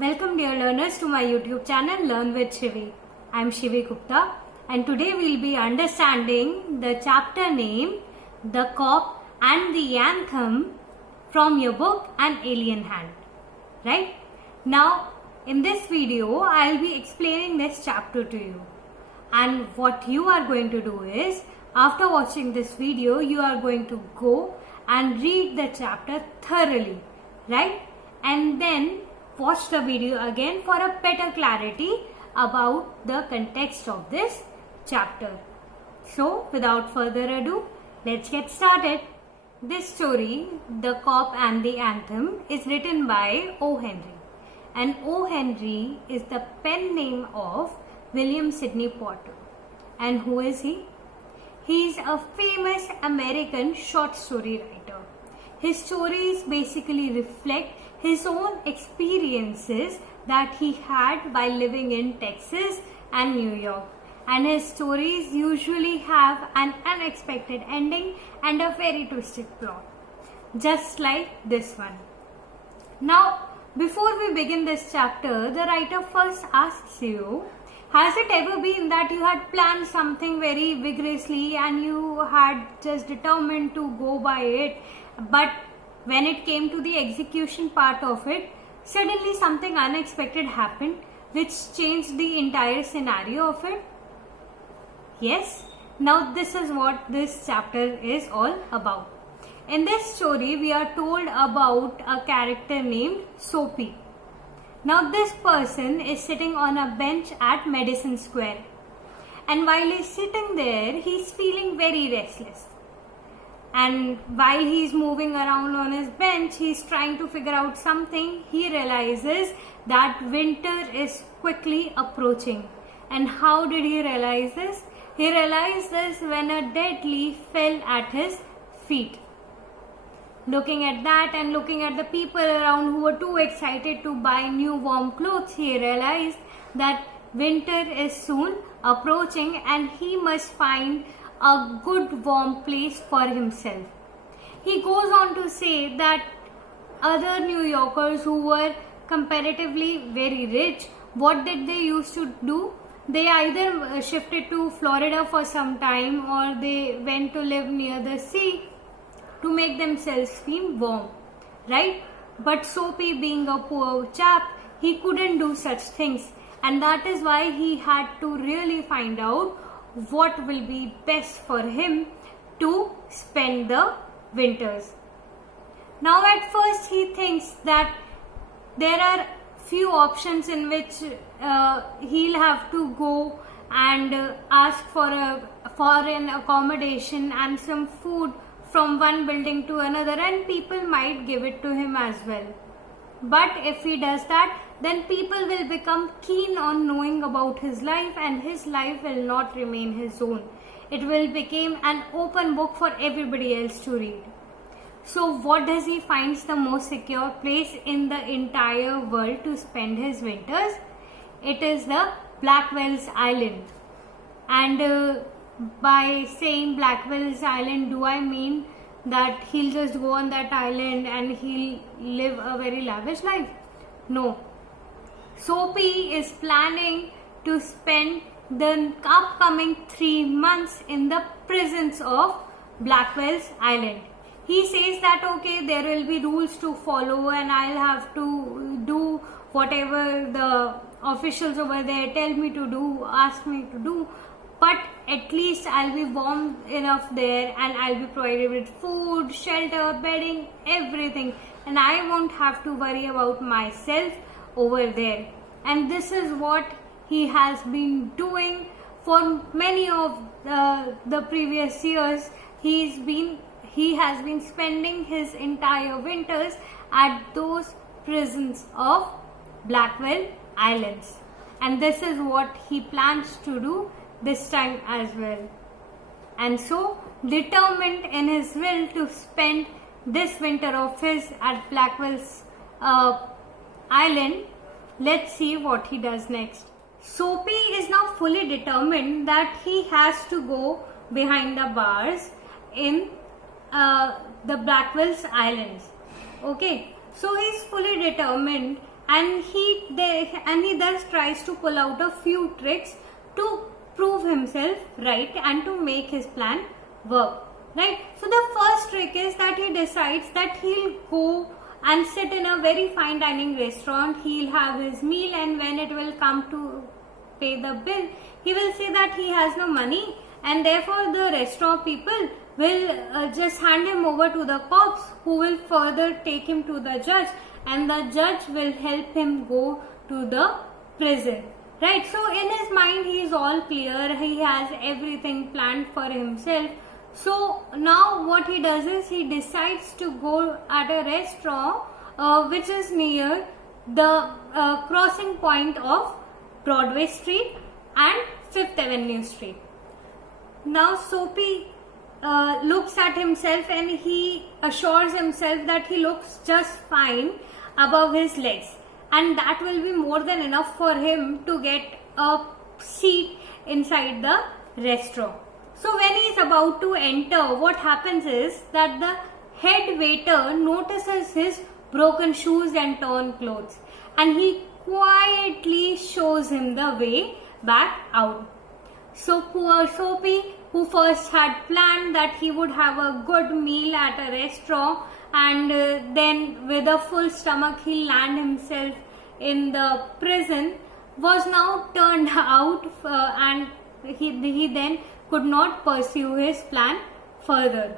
Welcome dear learners to my YouTube channel Learn with Shivi. I am Shivi Gupta and today we will be understanding the chapter name The Cop and the Anthem from your book An Alien Hand. Right? Now in this video I will be explaining this chapter to you, and what you are going to do is after watching this video you are going to go and read the chapter thoroughly, right? And then watch the video again for a better clarity about the context of this chapter. So without further ado, let's get started. This story, The Cop and the Anthem, is written by O. Henry. And O. Henry is the pen name of William Sidney Porter. And who is he? He is a famous American short story writer. His stories basically reflect his own experiences that he had while living in Texas and New York. And his stories usually have an unexpected ending and a very twisted plot, just like this one. Now, before we begin this chapter, the writer first asks you, has it ever been that you had planned something very vigorously and you had just determined to go by it, but when it came to the execution part of it, suddenly something unexpected happened which changed the entire scenario of it? Yes, now this is what this chapter is all about. In this story, we are told about a character named Soapy. Now this person is sitting on a bench at Madison Square, and while he's sitting there, he's feeling very restless. And while he's moving around on his bench, he's trying to figure out something. He realizes that winter is quickly approaching. And how did he realize this? He realized this when a dead leaf fell at his feet. Looking at that and looking at the people around who were too excited to buy new warm clothes, he realized that winter is soon approaching and he must find a good warm place for himself. He goes on to say that other New Yorkers who were comparatively very rich, what did they used to do? They either shifted to Florida for some time or they went to live near the sea to make themselves feel warm, right? But Soapy, being a poor chap, he couldn't do such things, and that is why he had to really find out what will be best for him to spend the winters. Now at first he thinks that there are few options in which he'll have to go and ask for an accommodation and some food from one building to another, and people might give it to him as well. But if he does that, then people will become keen on knowing about his life, and his life will not remain his own. It will become an open book for everybody else to read. So what does he find the most secure place in the entire world to spend his winters? It is the Blackwell's Island. And by saying Blackwell's Island, do I mean that he'll just go on that island and he'll live a very lavish life? No. Soapy is planning to spend the upcoming 3 months in the prisons of Blackwell's Island. He says that okay, there will be rules to follow and I'll have to do whatever the officials over there tell me to do, ask me to do, but at least I'll be warm enough there and I'll be provided with food, shelter, bedding, everything, and I won't have to worry about myself over there. And this is what he has been doing for many of the previous years. He has been spending his entire winters at those prisons of Blackwell Islands, and this is what he plans to do this time as well. And so, determined in his will to spend this winter of his at Blackwell's Island, let's see what he does next. Soapy is now fully determined that he has to go behind the bars in the Blackwell's Islands. Okay, so he's fully determined and he thus tries to pull out a few tricks to prove himself right and to make his plan work. Right? So the first trick is that he decides that he'll go and sit in a very fine dining restaurant. He'll have his meal, and when it will come to pay the bill, he will say that he has no money, and therefore the restaurant people will just hand him over to the cops, who will further take him to the judge, and the judge will help him go to the prison. Right? So in his mind he is all clear, he has everything planned for himself. So now what he does is he decides to go at a restaurant which is near the crossing point of Broadway Street and 5th Avenue Street. Now Soapy looks at himself and he assures himself that he looks just fine above his legs, and that will be more than enough for him to get a seat inside the restaurant. So when he is about to enter, what happens is that the head waiter notices his broken shoes and torn clothes, and he quietly shows him the way back out. So poor Soapy, who first had planned that he would have a good meal at a restaurant and then with a full stomach he'll land himself in the prison, was now turned out and he then could not pursue his plan further.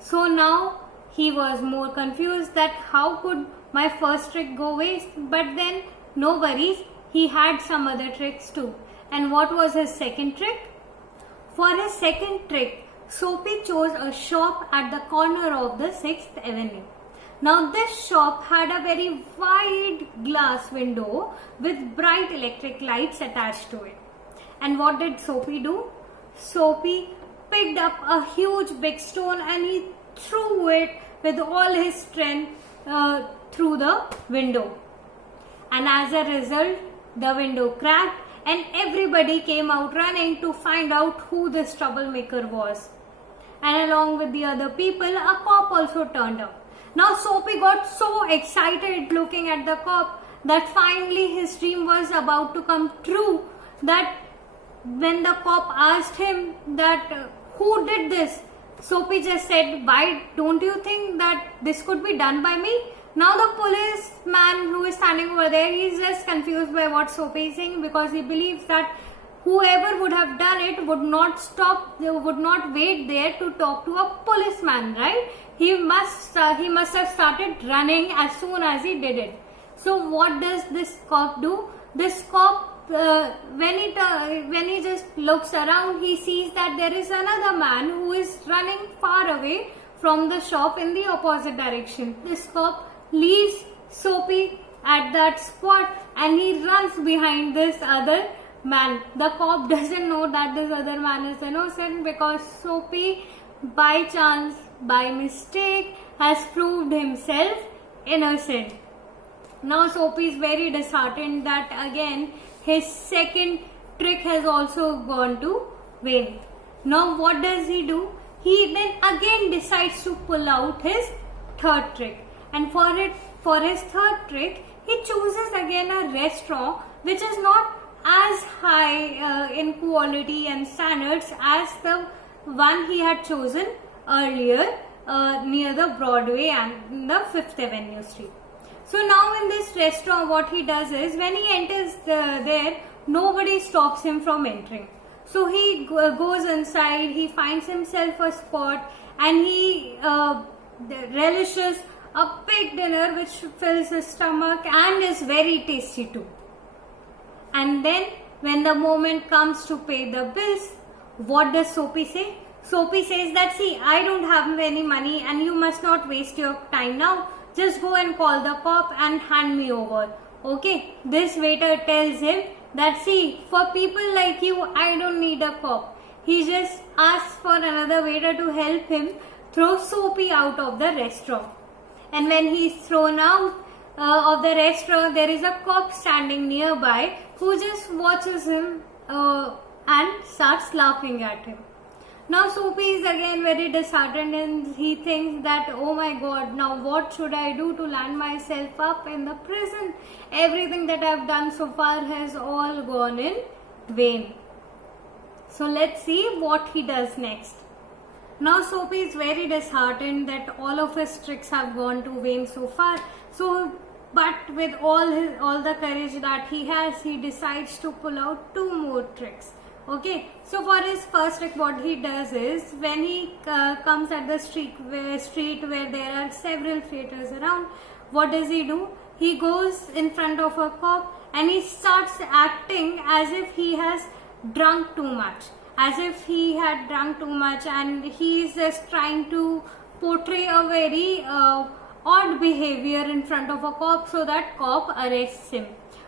So now he was more confused that how could my first trick go waste, but then no worries, he had some other tricks too. And what was his second trick? For his second trick, Soapy chose a shop at the corner of the 6th Avenue. Now this shop had a very wide glass window with bright electric lights attached to it. And what did Soapy do? Soapy picked up a huge big stone and he threw it with all his strength through the window. And as a result, the window cracked and everybody came out running to find out who this troublemaker was. And along with the other people, a cop also turned up. Now Soapy got so excited looking at the cop that finally his dream was about to come true, that when the cop asked him that who did this, Soapy just said, why don't you think that this could be done by me? Now the policeman who is standing over there, he is just confused by what Soapy is saying, because he believes that whoever would have done it would not wait there to talk to a policeman, right? He must have started running as soon as he did it. So what does this cop do? This cop, when he just looks around, he sees that there is another man who is running far away from the shop in the opposite direction. This cop leaves Soapy at that spot and he runs behind this other man. The cop doesn't know that this other man is innocent, because Soapy by chance, by mistake, has proved himself innocent. Now Soapy is very disheartened that again his second trick has also gone to vain. Now what does he do? He then again decides to pull out his third trick, and for his third trick he chooses again a restaurant which is not as high in quality and standards as the one he had chosen earlier near the Broadway and the 5th Avenue Street. So now in this restaurant, what he does is, when he enters there, nobody stops him from entering. So he goes inside, he finds himself a spot, and he relishes a big dinner which fills his stomach and is very tasty too. And then when the moment comes to pay the bills, what does Soapy say? Soapy says that, see, I don't have any money and you must not waste your time now. Just go and call the cop and hand me over. Okay, this waiter tells him that, see, for people like you, I don't need a cop. He just asks for another waiter to help him throw Soapy out of the restaurant. And when he is thrown out of the restaurant, there is a cop standing nearby who just watches him and starts laughing at him. Now Soapy is again very disheartened and he thinks that, oh my god, now what should I do to land myself up in the prison? Everything that I've done so far has all gone in vain. So let's see what he does next. Now Soapy is very disheartened that all of his tricks have gone to vain so far. But with all the courage that he has, he decides to pull out 2 more tricks. Okay, so for his first trick, what he does is, when he comes at the street where there are several theaters around, what does he do? He goes in front of a cop and he starts acting as if he has drunk too much, as if he had drunk too much, and he is just trying to portray a very odd behavior in front of a cop so that cop arrests him.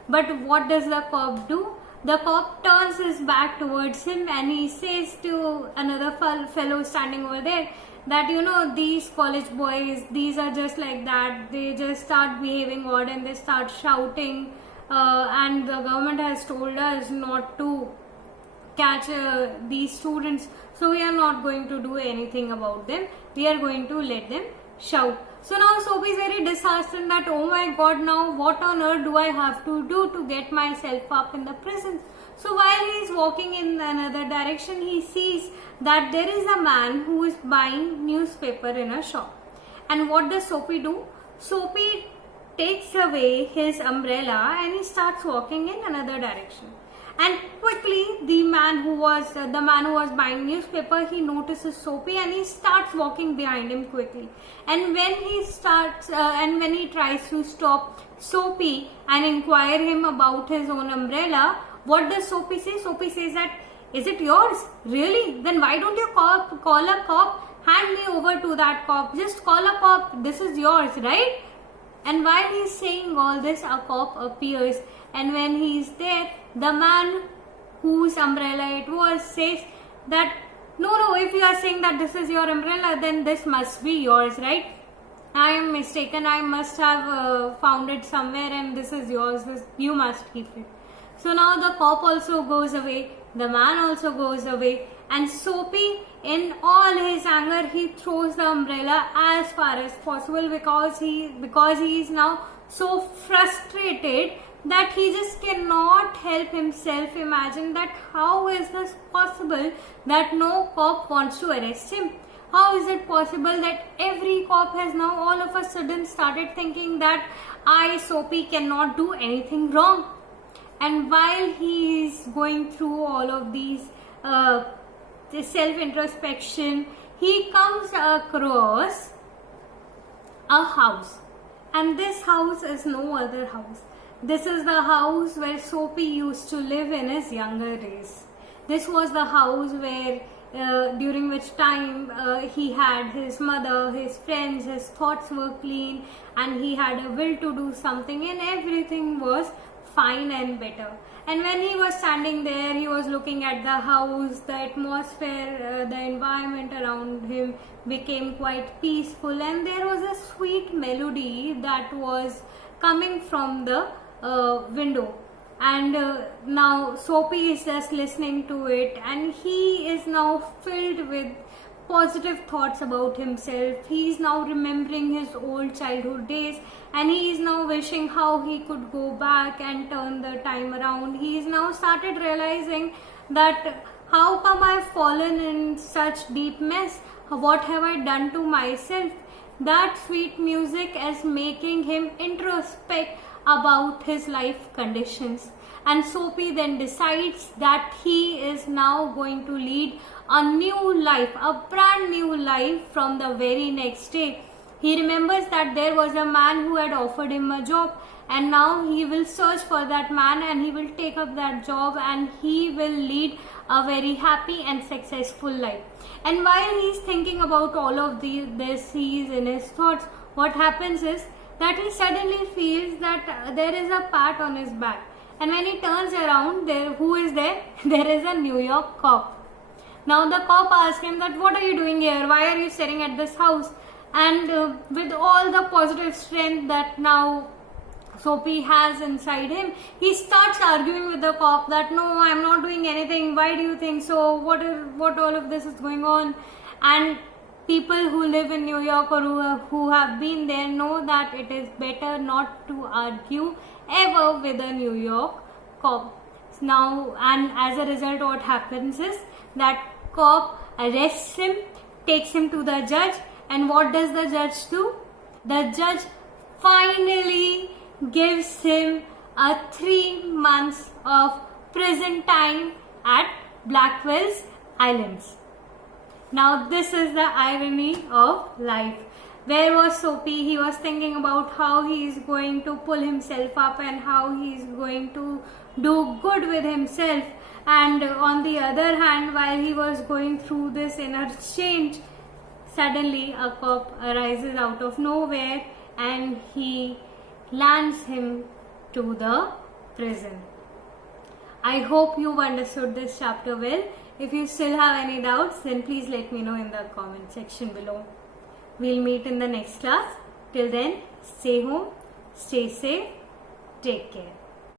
But what does the cop do? The cop turns his back towards him and he says to another fellow standing over there that, you know, these college boys, these are just like that. They just start behaving odd and they start shouting, and the government has told us not to catch these students, so we are not going to do anything about them. We are going to let them shout. So now Soapy is very disheartened that, oh my god, now what on earth do I have to do to get myself up in the prison? So while he is walking in another direction, he sees that there is a man who is buying newspaper in a shop. And what does Soapy do? Soapy takes away his umbrella and he starts walking in another direction. And quickly, the man who was buying newspaper, he notices Soapy and he starts walking behind him quickly. And when he tries to stop Soapy and inquire him about his own umbrella, what does Soapy say? Soapy says that, is it yours? Really? Then why don't you call a cop? Hand me over to that cop. Just call a cop. This is yours, right? And while he's saying all this, a cop appears, and when he's there, the man whose umbrella it was says that, no, if you are saying that this is your umbrella, then this must be yours, right? I am mistaken. I must have found it somewhere and this is yours. You must keep it. So now the cop also goes away. The man also goes away. And Soapy, in all his anger, he throws the umbrella as far as possible because he is now so frustrated that he just cannot help himself imagine that how is this possible that no cop wants to arrest him. How is it possible that every cop has now all of a sudden started thinking that I, Soapy, cannot do anything wrong? And while he is going through all of these self-introspection, he comes across a house. And this house is no other house. This is the house where Soapy used to live in his younger days. This was the house where during which time he had his mother, his friends, his thoughts were clean, and he had a will to do something, and everything was fine and better. And when he was standing there, he was looking at the house, the atmosphere, the environment around him became quite peaceful, and there was a sweet melody that was coming from the window. And now Soapy is just listening to it, and he is now filled with positive thoughts about himself. He is now remembering his old childhood days, and he is now wishing how he could go back and turn the time around. He is now started realizing that how come I have fallen in such deep mess? What have I done to myself? That sweet music is making him introspect about his life conditions. And Soapy then decides that he is now going to lead a new life, a brand new life from the very next day. He remembers that there was a man who had offered him a job, and now he will search for that man and he will take up that job and he will lead a very happy and successful life. And while he is thinking about all of this, he is in his thoughts. What happens is that he suddenly feels that there is a pat on his back. And when he turns around, who is there? There is a New York cop. Now the cop asks him that, what are you doing here? Why are you staring at this house? And with all the positive strength that now Soapy has inside him, he starts arguing with the cop that no, I'm not doing anything. Why do you think so? What all of this is going on? And people who live in New York or who have been there know that it is better not to argue ever with a New York cop. Now, and as a result, what happens is that cop arrests him, takes him to the judge, and what does the judge do? The judge finally gives him a 3 months of prison time at Blackwell's Islands. Now this is the irony of life. Where was Soapy? He was thinking about how he is going to pull himself up and how he is going to do good with himself. And on the other hand, while he was going through this inner change, suddenly a cop arises out of nowhere and he lands him to the prison. I hope you've understood this chapter well. If you still have any doubts, then please let me know in the comment section below. We'll meet in the next class. Till then, stay home, stay safe, take care.